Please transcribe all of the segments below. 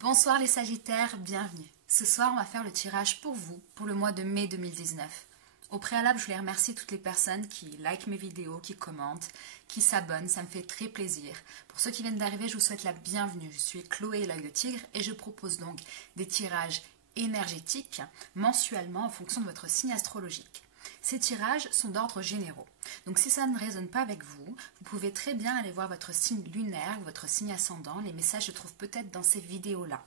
Bonsoir les Sagittaires, bienvenue. Ce soir, on va faire le tirage pour vous, pour le mois de mai 2019. Au préalable, je voulais remercier toutes les personnes qui likent mes vidéos, qui commentent, qui s'abonnent, ça me fait très plaisir. Pour ceux qui viennent d'arriver, je vous souhaite la bienvenue. Je suis Chloé, l'œil de tigre, et je propose donc des tirages énergétiques mensuellement en fonction de votre signe astrologique. Ces tirages sont d'ordre généraux. Donc si ça ne résonne pas avec vous, vous pouvez très bien aller voir votre signe lunaire, votre signe ascendant. Les messages se trouvent peut-être dans ces vidéos-là.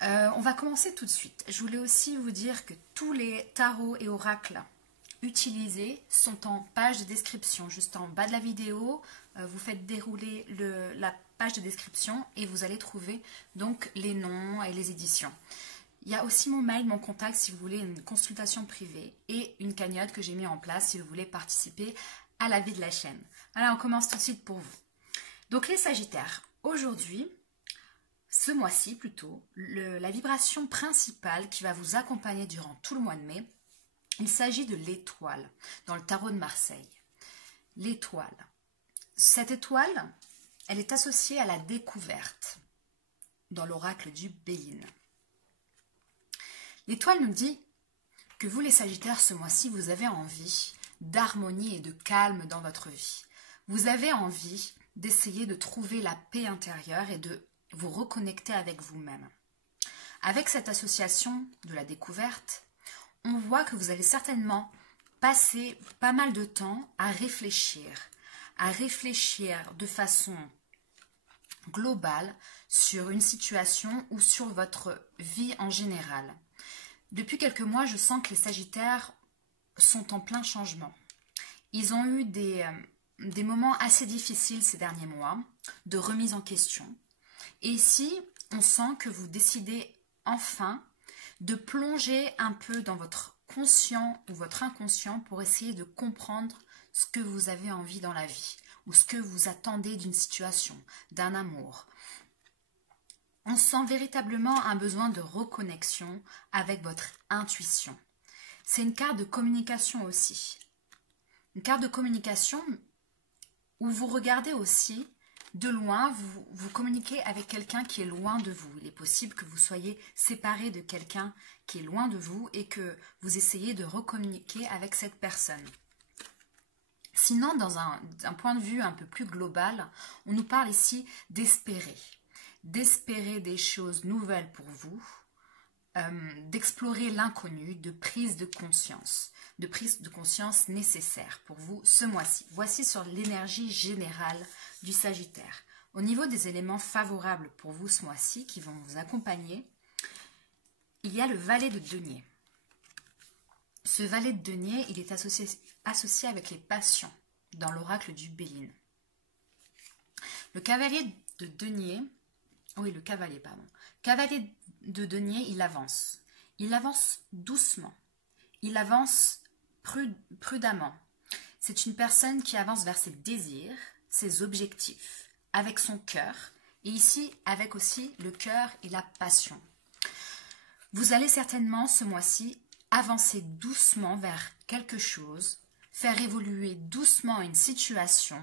On va commencer tout de suite. Je voulais aussi vous dire que tous les tarots et oracles utilisés sont en page de description. Juste en bas de la vidéo, vous faites dérouler la page de description et vous allez trouver donc les noms et les éditions. Il y a aussi mon mail, mon contact si vous voulez une consultation privée et une cagnotte que j'ai mis en place si vous voulez participer à la vie de la chaîne. Voilà, on commence tout de suite pour vous. Donc les Sagittaires, aujourd'hui, ce mois-ci plutôt, la vibration principale qui va vous accompagner durant tout le mois de mai, il s'agit de l'étoile dans le tarot de Marseille. L'étoile. Cette étoile, elle est associée à la découverte dans l'oracle du Béline. L'étoile nous dit que vous les Sagittaires, ce mois-ci, vous avez envie d'harmonie et de calme dans votre vie. Vous avez envie d'essayer de trouver la paix intérieure et de vous reconnecter avec vous-même. Avec cette association de la découverte, on voit que vous allez certainement passer pas mal de temps à réfléchir de façon globale sur une situation ou sur votre vie en général. Depuis quelques mois, je sens que les Sagittaires sont en plein changement. Ils ont eu des moments assez difficiles ces derniers mois, de remise en question. Et ici, on sent que vous décidez enfin de plonger un peu dans votre conscient ou votre inconscient pour essayer de comprendre ce que vous avez envie dans la vie ou ce que vous attendez d'une situation, d'un amour. On sent véritablement un besoin de reconnexion avec votre intuition. C'est une carte de communication aussi. Une carte de communication où vous regardez aussi de loin, vous communiquez avec quelqu'un qui est loin de vous. Il est possible que vous soyez séparé de quelqu'un qui est loin de vous et que vous essayez de recommuniquer avec cette personne. Sinon, d'un point de vue un peu plus global, on nous parle ici d'espérer des choses nouvelles pour vous, d'explorer l'inconnu, de prise de conscience nécessaire pour vous ce mois-ci. Voici sur l'énergie générale du Sagittaire. Au niveau des éléments favorables pour vous ce mois-ci qui vont vous accompagner, il y a le valet de denier. Ce valet de denier, il est associé avec les passions dans l'oracle du Béline. Le cavalier de denier, Cavalier de denier, il avance. Il avance doucement. Il avance prudemment. C'est une personne qui avance vers ses désirs, ses objectifs, avec son cœur, et ici avec aussi le cœur et la passion. Vous allez certainement ce mois-ci avancer doucement vers quelque chose, faire évoluer doucement une situation,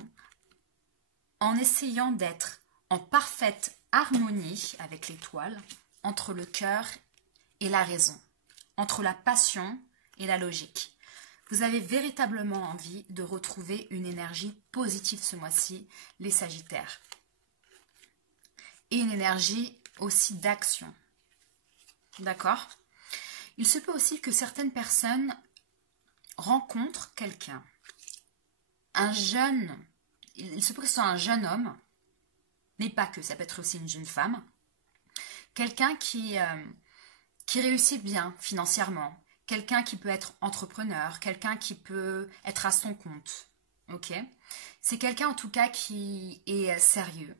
en essayant d'être en parfaite harmonie avec l'étoile, entre le cœur et la raison, entre la passion et la logique. Vous avez véritablement envie de retrouver une énergie positive ce mois-ci, les Sagittaires. Et une énergie aussi d'action. D'accord ? Il se peut aussi que certaines personnes rencontrent quelqu'un. Il se peut que ce soit un jeune homme, mais pas que, ça peut être aussi une jeune femme. Quelqu'un qui réussit bien financièrement. Quelqu'un qui peut être entrepreneur, quelqu'un qui peut être à son compte. Ok ? C'est quelqu'un en tout cas qui est sérieux,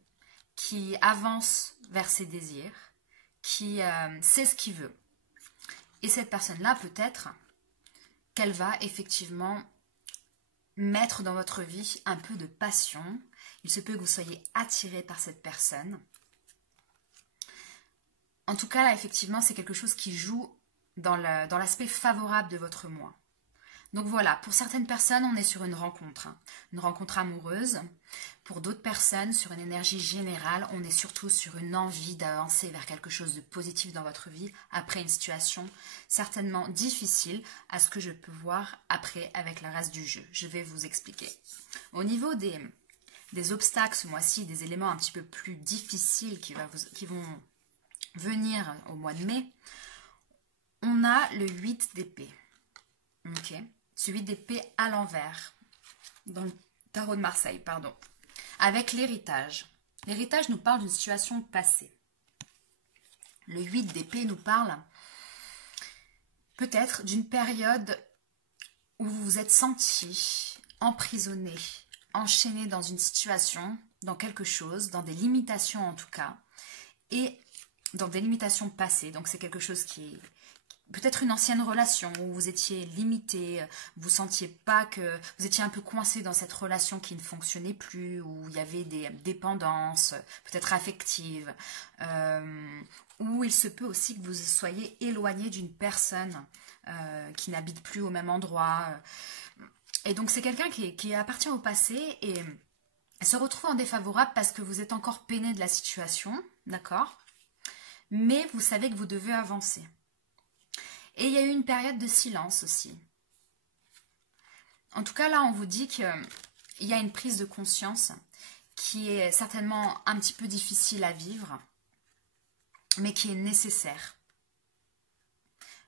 qui avance vers ses désirs, qui sait ce qu'il veut. Et cette personne-là, peut-être qu'elle va effectivement mettre dans votre vie un peu de passion. Il se peut que vous soyez attiré par cette personne. En tout cas, là, effectivement, c'est quelque chose qui joue dans l'aspect favorable de votre mois. Donc voilà, pour certaines personnes, on est sur une rencontre amoureuse. Pour d'autres personnes, sur une énergie générale, on est surtout sur une envie d'avancer vers quelque chose de positif dans votre vie après une situation certainement difficile à ce que je peux voir après avec le reste du jeu. Je vais vous expliquer. Au niveau des obstacles ce mois-ci, des éléments un petit peu plus difficiles qui vont venir au mois de mai, on a le 8 d'épée. Ok. Ce 8 d'épée à l'envers, dans le tarot de Marseille, pardon. Avec l'héritage. L'héritage nous parle d'une situation passée. Le 8 d'épée nous parle peut-être d'une période où vous vous êtes senti emprisonné, enchaîné dans une situation, dans quelque chose, dans des limitations en tout cas, et dans des limitations passées. Donc c'est quelque chose qui est peut-être une ancienne relation où vous étiez limité, vous sentiez pas que vous étiez un peu coincé dans cette relation qui ne fonctionnait plus, où il y avait des dépendances, peut-être affectives, où il se peut aussi que vous soyez éloigné d'une personne qui n'habite plus au même endroit. Et donc c'est quelqu'un qui appartient au passé et se retrouve en défavorable parce que vous êtes encore peiné de la situation, d'accord? Mais vous savez que vous devez avancer. Et il y a eu une période de silence aussi. En tout cas, là, on vous dit qu'il y a une prise de conscience qui est certainement un petit peu difficile à vivre, mais qui est nécessaire.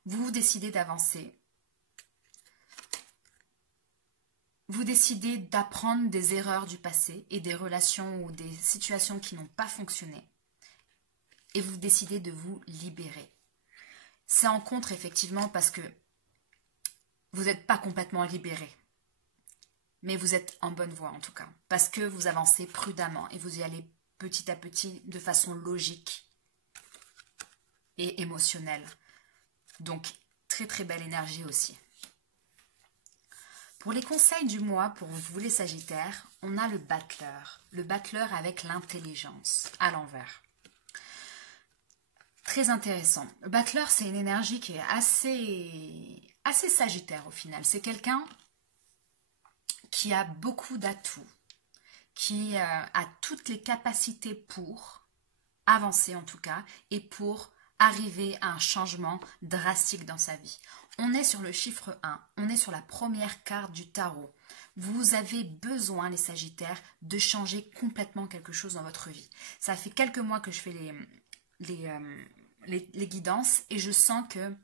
Vous décidez d'avancer. Vous décidez d'apprendre des erreurs du passé et des relations ou des situations qui n'ont pas fonctionné. Et vous décidez de vous libérer. C'est en contre, effectivement, parce que vous n'êtes pas complètement libéré. Mais vous êtes en bonne voie, en tout cas. Parce que vous avancez prudemment et vous y allez petit à petit, de façon logique et émotionnelle. Donc, très très belle énergie aussi. Pour les conseils du mois, pour vous les Sagittaires, on a le battleur. Le battleur avec l'intelligence, à l'envers. Très intéressant. Le battleur, c'est une énergie qui est assez sagittaire au final. C'est quelqu'un qui a beaucoup d'atouts, qui a toutes les capacités pour avancer en tout cas, et pour arriver à un changement drastique dans sa vie. On est sur le chiffre 1, on est sur la première carte du tarot. Vous avez besoin, les Sagittaires, de changer complètement quelque chose dans votre vie. Ça fait quelques mois que je fais les guidances et je sens que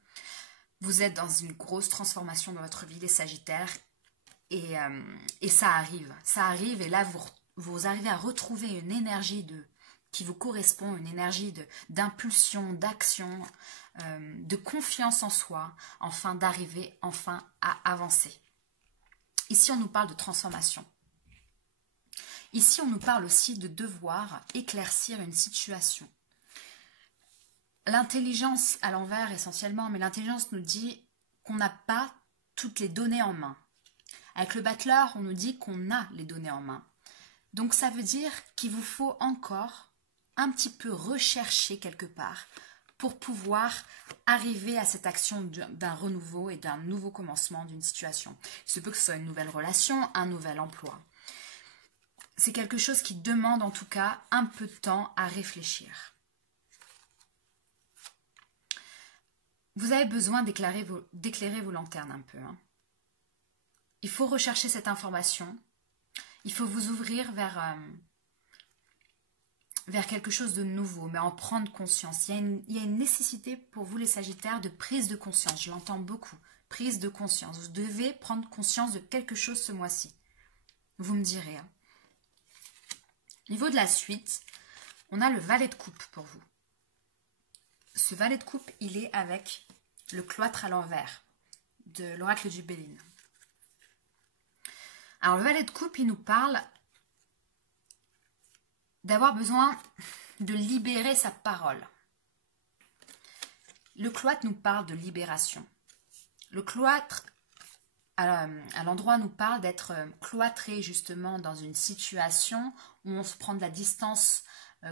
vous êtes dans une grosse transformation dans votre vie, les Sagittaires, et ça arrive et là vous arrivez à retrouver une énergie qui vous correspond, une énergie d'impulsion, d'action, de confiance en soi, afin d'arriver enfin à avancer. Ici on nous parle de transformation. Ici on nous parle aussi de devoir éclaircir une situation. L'intelligence à l'envers essentiellement, mais l'intelligence nous dit qu'on n'a pas toutes les données en main. Avec le battleur, on nous dit qu'on a les données en main. Donc ça veut dire qu'il vous faut encore un petit peu rechercher quelque part pour pouvoir arriver à cette action d'un renouveau et d'un nouveau commencement d'une situation. Il se peut que ce soit une nouvelle relation, un nouvel emploi. C'est quelque chose qui demande en tout cas un peu de temps à réfléchir. Vous avez besoin d'éclairer vos lanternes un peu. Il faut rechercher cette information. Il faut vous ouvrir vers quelque chose de nouveau, mais en prendre conscience. Il y a une nécessité pour vous les Sagittaires de prise de conscience. Je l'entends beaucoup. Prise de conscience. Vous devez prendre conscience de quelque chose ce mois-ci. Vous me direz. Au niveau de la suite, on a le valet de coupe pour vous. Ce valet de coupe, il est avec le cloître à l'envers de l'oracle du Béline. Alors le valet de coupe, il nous parle d'avoir besoin de libérer sa parole. Le cloître nous parle de libération. Le cloître, à l'endroit, nous parle d'être cloîtré justement dans une situation où on se prend de la distance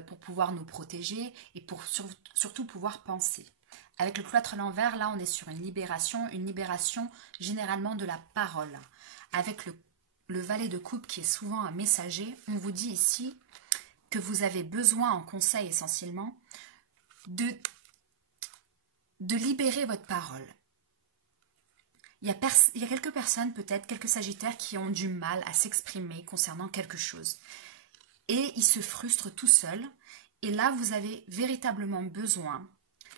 pour pouvoir nous protéger et pour surtout pouvoir penser. Avec le cloître à l'envers, là, on est sur une libération généralement de la parole. Avec le valet de coupe qui est souvent un messager, on vous dit ici que vous avez besoin en conseil essentiellement de libérer votre parole. Il y a quelques personnes, peut-être quelques sagittaires qui ont du mal à s'exprimer concernant quelque chose. Et ils se frustrent tout seuls. Et là, vous avez véritablement besoin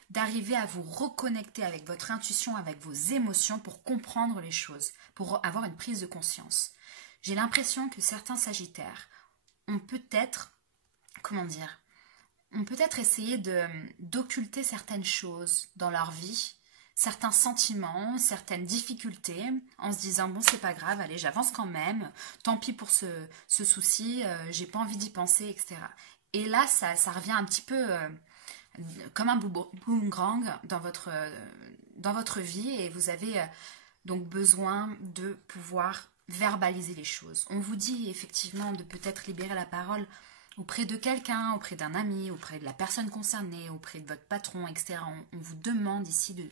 d'arriver à vous reconnecter avec votre intuition, avec vos émotions pour comprendre les choses, pour avoir une prise de conscience. J'ai l'impression que certains sagittaires ont peut-être, ont peut-être essayé d'occulter certaines choses dans leur vie, certains sentiments, certaines difficultés, en se disant bon c'est pas grave, allez j'avance quand même, tant pis pour ce souci, j'ai pas envie d'y penser, etc. Et là ça revient un petit peu comme un boomerang dans votre vie et vous avez donc besoin de pouvoir verbaliser les choses. On vous dit effectivement de peut-être libérer la parole auprès de quelqu'un, auprès d'un ami, auprès de la personne concernée, auprès de votre patron, etc. On vous demande ici de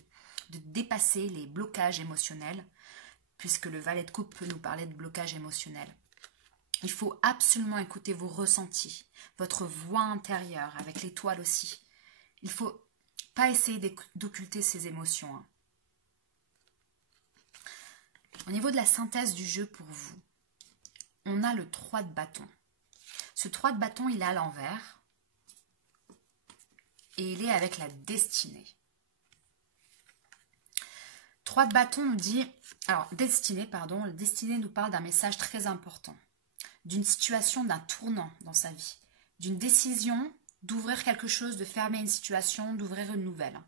dépasser les blocages émotionnels, puisque le valet de coupe peut nous parler de blocage émotionnel. Il faut absolument écouter vos ressentis, votre voix intérieure, avec l'étoile aussi. Il ne faut pas essayer d'occulter ces émotions. Hein. Au niveau de la synthèse du jeu pour vous, on a le 3 de bâton. Ce 3 de bâton, il est à l'envers et il est avec la destinée. 3 de bâton nous dit, alors destinée, pardon, la destinée nous parle d'un message très important, d'une situation, d'un tournant dans sa vie, d'une décision d'ouvrir quelque chose, de fermer une situation, d'ouvrir une nouvelle.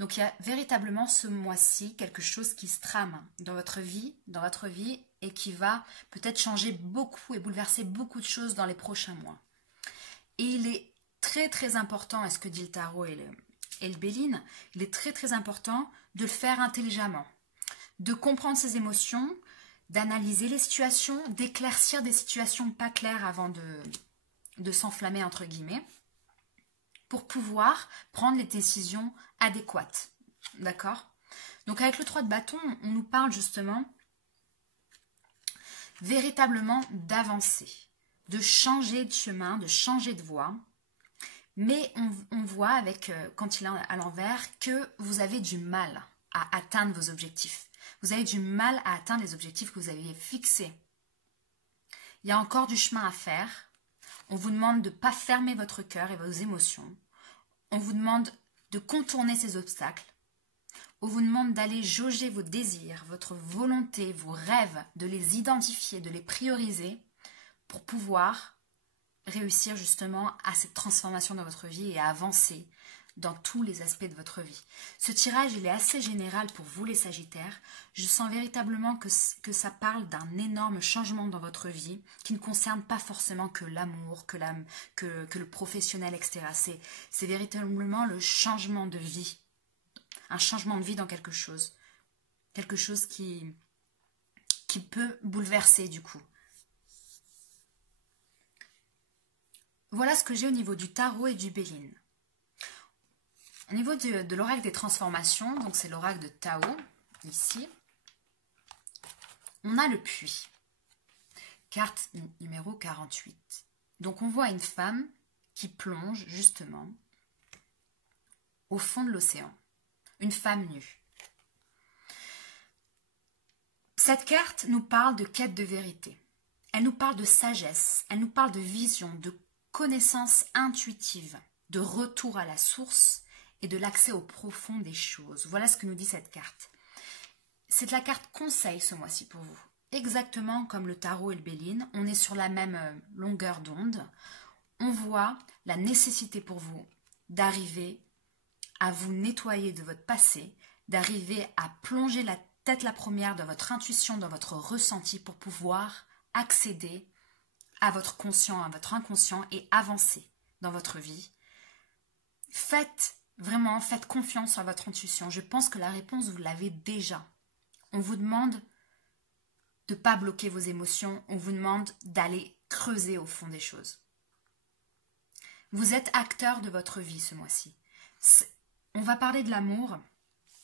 Donc il y a véritablement ce mois-ci quelque chose qui se trame dans votre vie et qui va peut-être changer beaucoup et bouleverser beaucoup de choses dans les prochains mois. Et il est très très important, est ce que dit le tarot et le Béline, il est très très important de le faire intelligemment, de comprendre ses émotions, d'analyser les situations, d'éclaircir des situations pas claires avant de s'enflammer entre guillemets, pour pouvoir prendre les décisions adéquates. D'accord? Donc avec le 3 de bâton, on nous parle justement véritablement d'avancer, de changer de chemin, de changer de voie. Mais on voit avec, quand il est à l'envers, que vous avez du mal à atteindre vos objectifs. Vous avez du mal à atteindre les objectifs que vous aviez fixés. Il y a encore du chemin à faire. On vous demande de ne pas fermer votre cœur et vos émotions. On vous demande de contourner ces obstacles. On vous demande d'aller jauger vos désirs, votre volonté, vos rêves, de les identifier, de les prioriser pour pouvoir réussir justement à cette transformation dans votre vie et à avancer dans tous les aspects de votre vie. Ce tirage, il est assez général pour vous les Sagittaires. Je sens véritablement que ça parle d'un énorme changement dans votre vie qui ne concerne pas forcément que l'amour, que le professionnel, etc. C'est véritablement le changement de vie. Un changement de vie dans quelque chose. Quelque chose qui peut bouleverser du coup. Voilà ce que j'ai au niveau du tarot et du Béline. Au niveau de l'oracle des transformations, donc c'est l'oracle de Tao, ici, on a le puits. Carte numéro 48. Donc on voit une femme qui plonge justement au fond de l'océan. Une femme nue. Cette carte nous parle de quête de vérité. Elle nous parle de sagesse, elle nous parle de vision, de connaissance intuitive, de retour à la source et de l'accès au profond des choses. Voilà ce que nous dit cette carte. C'est la carte conseil ce mois-ci pour vous. Exactement comme le tarot et le Béline, on est sur la même longueur d'onde. On voit la nécessité pour vous d'arriver à vous nettoyer de votre passé, d'arriver à plonger la tête la première dans votre intuition, dans votre ressenti pour pouvoir accéder à votre conscient, à votre inconscient et avancer dans votre vie. Faites confiance à votre intuition. Je pense que la réponse, vous l'avez déjà. On vous demande de ne pas bloquer vos émotions, on vous demande d'aller creuser au fond des choses. Vous êtes acteur de votre vie ce mois-ci. On va parler de l'amour,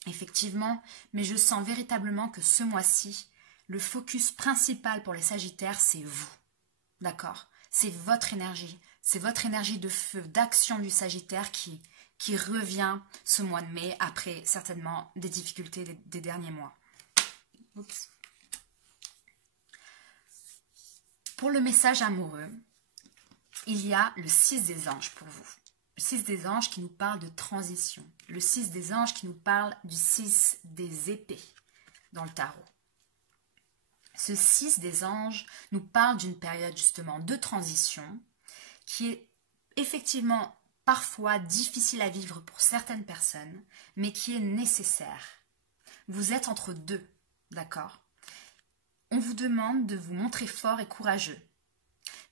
effectivement, mais je sens véritablement que ce mois-ci, le focus principal pour les Sagittaires, c'est vous. D'accord? C'est votre énergie de feu, d'action du Sagittaire qui revient ce mois de mai après certainement des difficultés des derniers mois. Oups. Pour le message amoureux, il y a le 6 des anges pour vous. Le 6 des anges qui nous parle de transition. Le 6 des anges qui nous parle du 6 des épées dans le tarot. Ce 6 des anges nous parle d'une période justement de transition qui est effectivement parfois difficile à vivre pour certaines personnes, mais qui est nécessaire. Vous êtes entre deux, d'accord? On vous demande de vous montrer fort et courageux,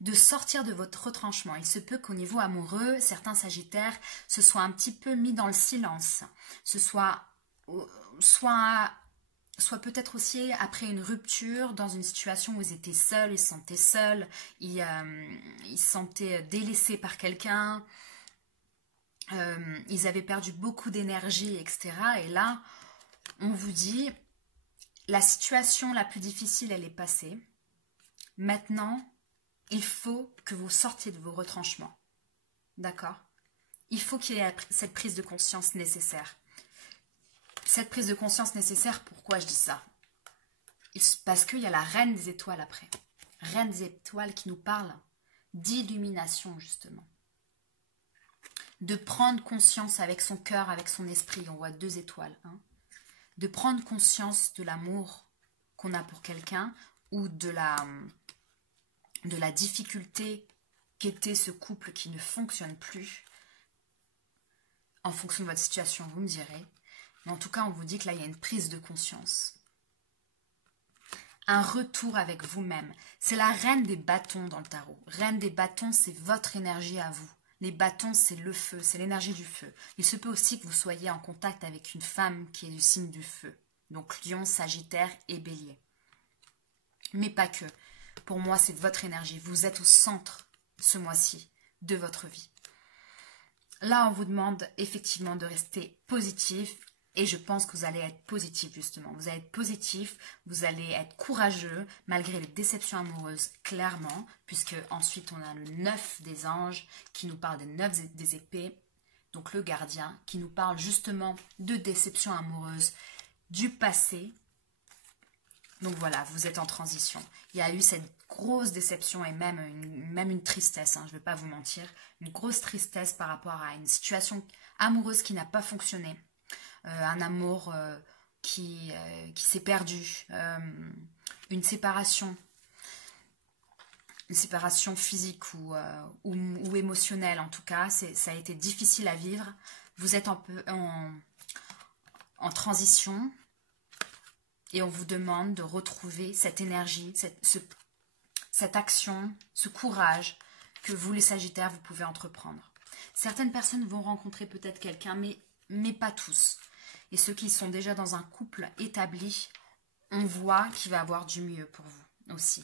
de sortir de votre retranchement. Il se peut qu'au niveau amoureux, certains Sagittaires se soient un petit peu mis dans le silence, soit peut-être aussi après une rupture, dans une situation où ils étaient seuls, ils se sentaient seuls, ils se sentaient délaissés par quelqu'un, ils avaient perdu beaucoup d'énergie, etc. Et là, on vous dit, la situation la plus difficile, elle est passée. Maintenant, il faut que vous sortiez de vos retranchements. D'accord? Il faut qu'il y ait cette prise de conscience nécessaire. Cette prise de conscience nécessaire, pourquoi je dis ça? Parce qu'il y a la reine des étoiles après. Reine des étoiles qui nous parle d'illumination, justement. De prendre conscience avec son cœur, avec son esprit. On voit 2 étoiles. Hein. De prendre conscience de l'amour qu'on a pour quelqu'un ou de la difficulté qu'était ce couple qui ne fonctionne plus. En fonction de votre situation, vous me direz. Mais en tout cas, on vous dit que là, il y a une prise de conscience. Un retour avec vous-même. C'est la reine des bâtons dans le tarot. Reine des bâtons, c'est votre énergie à vous. Les bâtons, c'est le feu, c'est l'énergie du feu. Il se peut aussi que vous soyez en contact avec une femme qui est du signe du feu. Donc Lion, Sagittaire et Bélier. Mais pas que. Pour moi, c'est votre énergie. Vous êtes au centre, ce mois-ci, de votre vie. Là, on vous demande effectivement de rester positif. Et je pense que vous allez être positif, justement. Vous allez être positif, vous allez être courageux, malgré les déceptions amoureuses, clairement. Puisque ensuite, on a le 9 des anges, qui nous parle des 9 des épées. Donc le gardien, qui nous parle justement de déceptions amoureuses du passé. Donc voilà, vous êtes en transition. Il y a eu cette grosse déception et même une tristesse, hein, je ne vais pas vous mentir. Une grosse tristesse par rapport à une situation amoureuse qui n'a pas fonctionné. Un amour qui s'est perdu. Une séparation physique ou émotionnelle en tout cas. Ça a été difficile à vivre. Vous êtes un peu en transition. Et on vous demande de retrouver cette énergie, cette action, ce courage que vous, les Sagittaires, vous pouvez entreprendre. Certaines personnes vont rencontrer peut-être quelqu'un, mais pas tous. Et ceux qui sont déjà dans un couple établi, on voit qu'il va avoir du mieux pour vous aussi.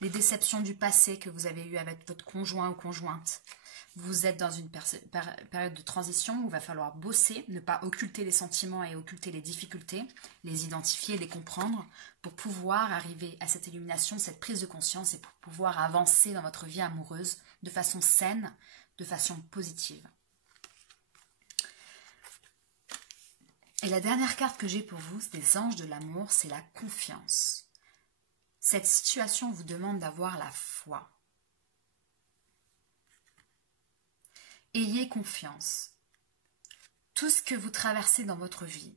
Les déceptions du passé que vous avez eues avec votre conjoint ou conjointe. Vous êtes dans une période de transition où il va falloir bosser, ne pas occulter les sentiments et occulter les difficultés, les identifier, les comprendre, pour pouvoir arriver à cette illumination, cette prise de conscience et pour pouvoir avancer dans votre vie amoureuse de façon saine, de façon positive. Et la dernière carte que j'ai pour vous, c'est des anges de l'amour, c'est la confiance. Cette situation vous demande d'avoir la foi. Ayez confiance. Tout ce que vous traversez dans votre vie,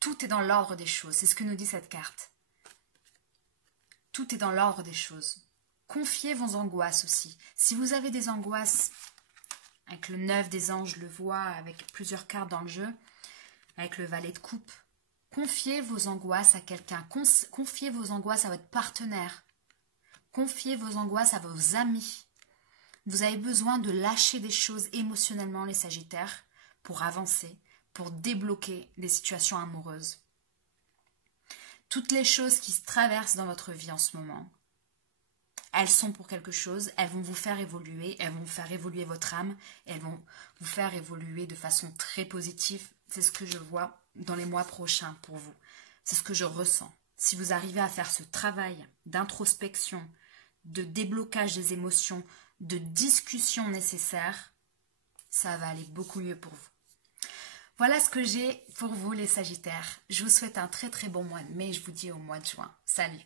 tout est dans l'ordre des choses. C'est ce que nous dit cette carte. Tout est dans l'ordre des choses. Confiez vos angoisses aussi. Si vous avez des angoisses, avec le 9 des anges, je le vois, avec plusieurs cartes dans le jeu, avec le valet de coupe, confiez vos angoisses à quelqu'un. Confiez vos angoisses à votre partenaire. Confiez vos angoisses à vos amis. Vous avez besoin de lâcher des choses émotionnellement, les Sagittaires, pour avancer, pour débloquer des situations amoureuses. Toutes les choses qui se traversent dans votre vie en ce moment, elles sont pour quelque chose, elles vont vous faire évoluer, elles vont faire évoluer votre âme, elles vont vous faire évoluer de façon très positive. C'est ce que je vois dans les mois prochains pour vous. C'est ce que je ressens. Si vous arrivez à faire ce travail d'introspection, de déblocage des émotions, de discussion nécessaire, ça va aller beaucoup mieux pour vous. Voilà ce que j'ai pour vous les Sagittaires. Je vous souhaite un très très bon mois de mai. Je vous dis au mois de juin. Salut!